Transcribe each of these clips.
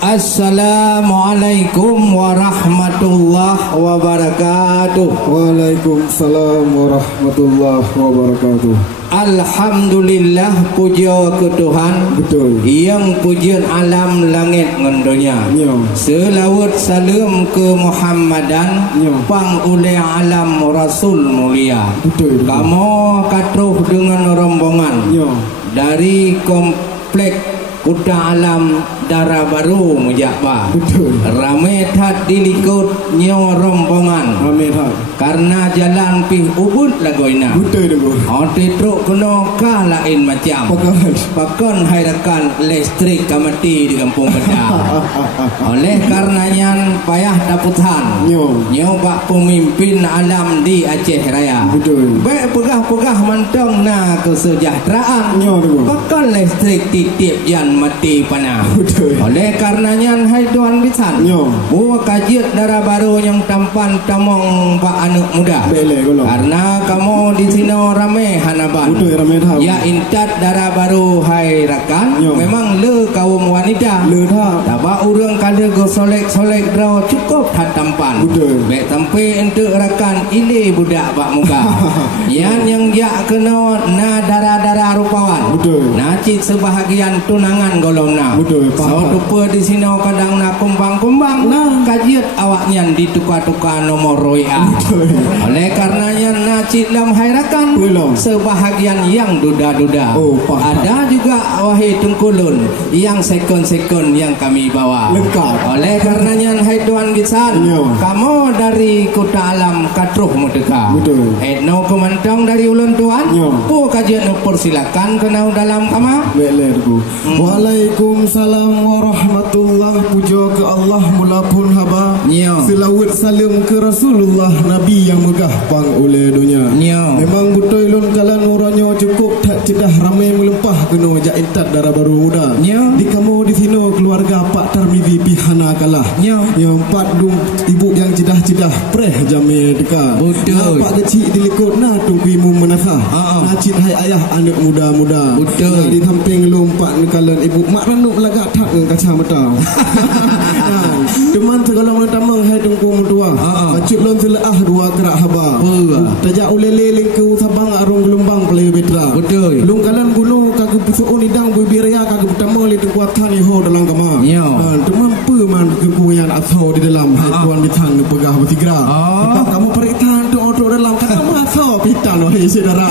Assalamualaikum warahmatullahi wabarakatuh. Waalaikumsalam warahmatullahi wabarakatuh. Alhamdulillah, puja ke Tuhan. Betul. Yang pujian alam langit ngan dunia. Selawat salam ke Muhammadan, pang oleh alam Rasul mulia. Betul. Kamu katruh dengan rombongan dari komplek Kuda Alam Darah Baru Mujaba. Betul. Ramai tat dilikut nyo rombongan. Ramai tat. Karena jalan pih ubud lagoina. Betul dego. Oti truk kena kah lain macam. Pakon hairakan listrik kamati di kampung Kedah. Oleh karenanya payah daputan. Nyo bak pemimpin alam di Aceh Raya. Betul. Baik pegah-pegah mantong na kesejahteraan. Pakon listrik titip jan mati panah. Betul. Oleh karenanya hai tuan bisan. Buat kajian darah baru yang tampan tamong pak anak muda. Karena kamu di sini ramai hanaban. Betul, ramai dah. Ya intat darah baru hai rakan. Memang le kaum wanita. Le dah. Tabak urang kada go solek-solek draw cukup hat tampan. Betul. Baik sampai untuk rakan ile budak pak muka. yang dia kena na darah-darah rupawan. Betul. Nacit sebahagian tunangan golongna. Betul. So rupa di sini kadang nak kumbang-kumbang. Nah, kajian awaknya ditukar-tukar nomor roya. Oleh karenanya nacit dalam hairakan sebahagian yang duda-duda. Ada juga wahai tengkulun yang sekon-sekon yang kami bawa. Lengkap. Oleh karenanya hai tuan gisan, kamu dari Kota Alam Katruh Merdeka. Betul. Etno kemantong dari ulun tuan. Po kajian persilakan kena dalam kama. Waalaikumsalam warahmatullahi. Puja ke Allah mula pun haba. Selawat salam ke Rasulullah Nabi yang megah pang oleh dunia. Memang betul lon kalan orangnya cukup tak cedah ramai melempah kena jak intat darah baru muda. Di kamu di sini keluarga Pak Tarmizi pihana kalah. Yang empat dum ibu yang cedah-cedah preh jame deka. Betul. Pak kecil dilikut nah tungguimu menasah. Nacit hai ayah anak muda-muda. Betul. Di samping lompat kalan ibu mak ranuk lagak tak kacamata. Teman segala mentamang hai tungku mentua. Acut lon selaah dua kerak haba. Tajak ulele lingku sabang arung gelombang pelai betra. Betul. Lung kalan gulu kagak pusuun idang bibiria kagak pertama li kuatan ho dalam kama. Teman pe man kekuyan asau di dalam hai tuan bitan pegah bertigra. Kamu peritan tu dalam kamu asau pitan hai saudara.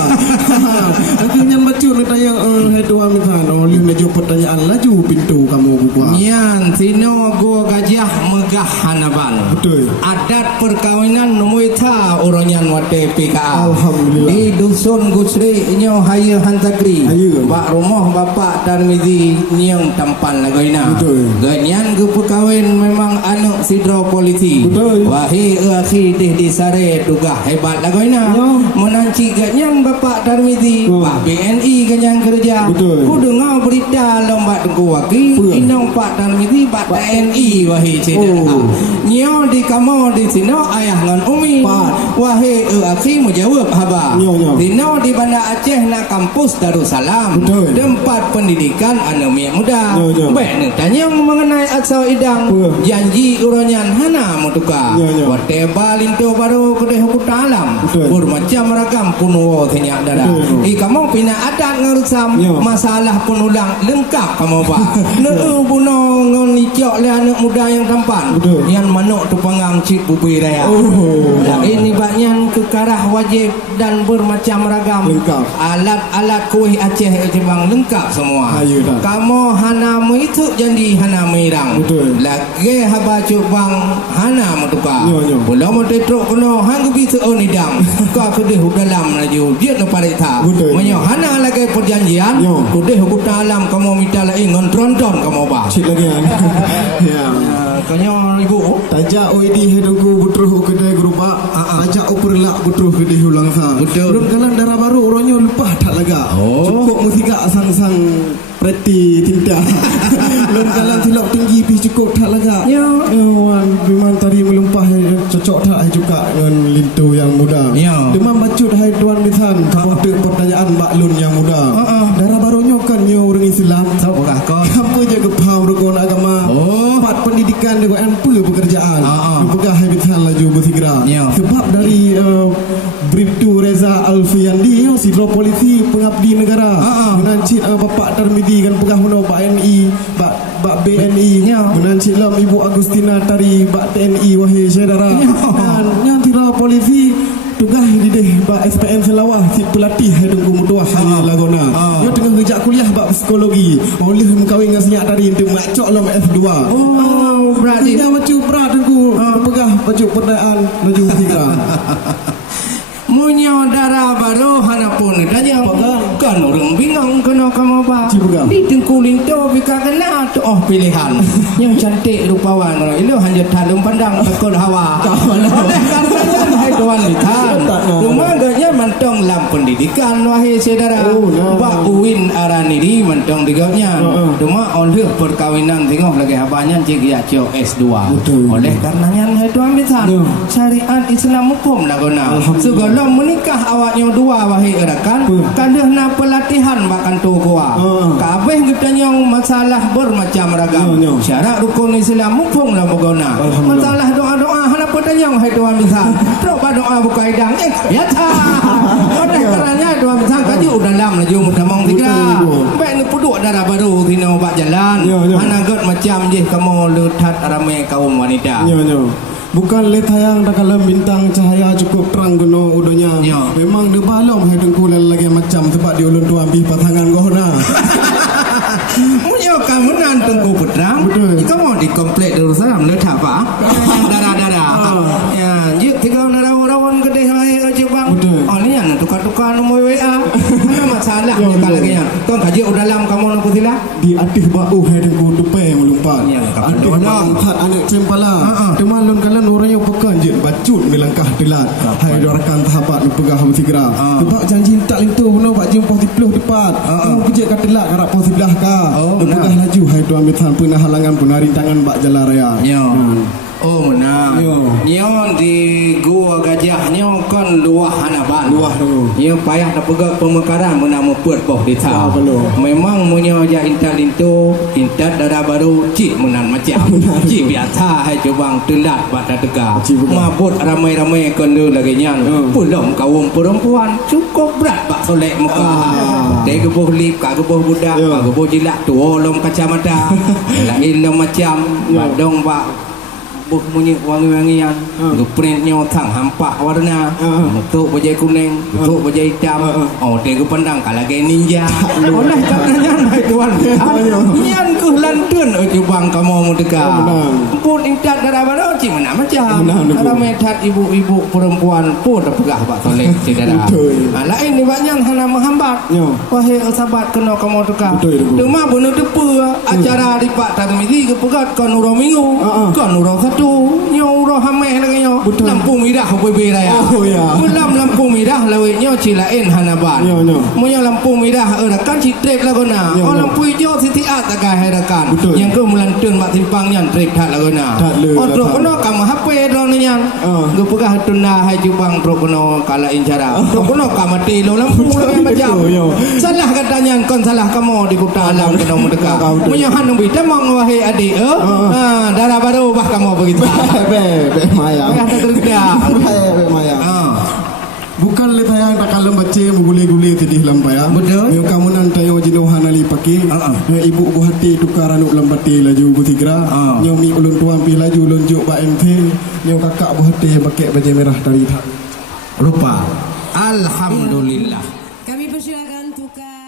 Akhirnya baca tanya hai tuan bitan oleh meja pertanyaan laju pintu kamu buka. Nyan sino go gajah megah hanaban. Betul. Adat perkawinan nomoita oronyan wate PKA. Alhamdulillah. Di dusun Gusri nyo haya hantakri. Bak rumah bapak Tarmizi nyang tampan lagoina. Betul. Ganyan ke perkawin memang anak sidro polisi. Betul. Wahi akhi deh di sare tugah hebat lagoina. Menanci ganyan bapak Tarmizi. Pak BNI ganyan kerja. Betul. Ku dengar berita lomba tunggu waki. Inong Pak Tarmizi Pak TNI wahi cedera. Nyo di kamu di sini ayah ngan umi. Wahai akhi menjawab haba. Dino di Bandar Aceh na kampus Darussalam. Tempat pendidikan anak muda. Baik ni tanya mengenai asal idang. Janji uranyan hana mutuka. Wate balinto baru kedai Kota Alam. Bermacam ragam punuo tenyak dada. Kamu pina adat ngarusam. Masalah penulang lengkap kamu pak. Neu buno ngon icok le anak muda yang tampan. Yang manuk tu pangang cik bubi raya. Ini banyak kekarah wajib dan bermacam ragam. Alat-alat kuih Aceh Jepang lengkap semua. Kamu hana itu jadi hana merang. Lagi haba cubang hana mutuka. Belum tetruk kena hang bisa onidang. Kau kedih dalam laju dia no parita. Menyo hana lagi perjanjian. Kedih Kota Alam kamu minta lain ngon-tron kamu bah. Cik lagi kan. Kanya ibu tajak oidi hedungku butruh kedai gerupa. Tajak operlak butruh kedai ulang sa. Belum kalan darah baru orangnya lupa tak laga. Cukup musika sang-sang preti tinta. Belum kalan silap tinggi pi cukup tak laga. Wan memang tadi melumpah cocok tak juga dengan lintu yang muda. Demam bacut hai tuan bisan. Kamu pertanyaan Mbak Lun yang muda. Darah barunya kan nyo orang Islam. Kamu je kepau rukun agama. Isa Alfiandi sidro polisi pengabdi negara. Menancit Bapak Tarmidi kan pegah hono Bak NI, Bak BNI. Menancit lam Ibu Agustina Tari Bak TNI wahai saudara. Yang tira polisi tugas dideh Bak SPM Selawah si pelatih hidung mutuah hari Lagona. Yo tengah kerja kuliah Bak psikologi. Oleh mengkawin dengan senyak tadi untuk macok lam F2. Berarti dia macam berat aku pegah baju perdaan menuju tiga. Munyo darah baru hanapun tanya kan orang bingung kena kamu apa di tengkuling tu bika kena tu pilihan yang cantik rupawan itu hanya talung pandang bekol hawa oleh karenanya hai tuan litan rumah gaknya mentong lam pendidikan wahai saudara Pak Uwin Araniri mentong diganya rumah oleh perkawinan tengok lagi habanya cik ya cok S2 oleh karenanya hai tuan litan syariat Islam hukum lah guna segala menikah awaknya dua wahai rekan kadehna pelatihan makan tu gua kabeh kita nyong masalah bermacam ragam syarat rukun Islam mumpung lah berguna masalah doa-doa hanapa tanyong hai tuan misal doa doa buka hidang biasa oleh karenanya tuan misal kaju dalam laju mutamong tiga baik ni puduk darah baru kena obat jalan hanagot macam je kamu letat ramai kaum wanita bukan letayang dah kalau bintang cahaya cukup terang guna udonya. Memang dia balom hai dengkulan lagi macam sebab dia ulun tuan pi pasangan gona. Munyo kamu nan tengku putrang. Kamu di komplek Darul Salam letak apa? Darah-darah. Ya, jik tiga rawan gede hai bang. Oh ni yang tukar-tukar nombor WA. Mana masalah ni lagi ya. Tuan kaji dalam kamu nak sila? Di atif bau hai dengku tupai melumpat. Atif bangkat anak cempala. Temalun kalian orangnya pekan je bacut melangkah telat. Hai dorakan tahapat pegah segera. Sebab janji tak lintu benar bak jumpa di peluh depan. Kejek kat telat karap pos sebelah ka. Pegah laju hai tuan mitan pernah halangan pun hari tangan bak jalan raya. Oh nah, nyon di gua gajah nyon kan luah hanaban. Luah tu. Nyon payah nak pegang pemekaran menama put boh di tau. Memang munyo ja intal itu intat darah baru cik menan macam. Cik biasa hai cubang telat pada tegak. Mabut ramai-ramai kondu lagi nyan. Belum kaum perempuan cukup berat bak solek muka. Dia gebuh lip, kak gebuh budak, kak gebuh jilat tua lom kacamata. Lain lom macam badong bak buh bunyi wangi-wangian geprintnya tang hampak warna bentuk bajai kuning bentuk bajai hitam dia ke pandang kalau kayak ninja oleh karenanya hai tuan nian ke lantun bang kamu mau dekat pun intat darah baru cik mana macam kalau medat ibu-ibu perempuan pun dah pegah pak soleh saudara lain ni banyak hana menghambat wahai sahabat kena kamu dekat demah benar depa acara di Pak Tarmidi ke pegat kan urang minggu kan urang nyo roh hameh lagi nyo lampu merah BB raya belum lampu merah lawe nyo cilain hanaban munyo lampu merah rekan citrep lagona lampu hijau siti at agak herakan yang ke melantun mak timpangnya trip tak lagona odro kono kamu HP do nyan go pegah tunda haji bang tro kono kala incara tro kono kamu tilo lampu macam salah katanya kon salah kamu di kota alam kono merdeka munyo hanu bita mong wahai adik darah baru bah kamu begitu be maya maya bukan letayang tak kalau baca menggule-gule tidih lampaya betul yo kamu nan tayo jinuhan ali paki ibu bu hati tukar anu lambati laju bu tigra nyo mi ulun tuan pi laju lonjuk ba MT nyo kakak bu hati pakai baju merah dari rupa alhamdulillah kami persilakan tukar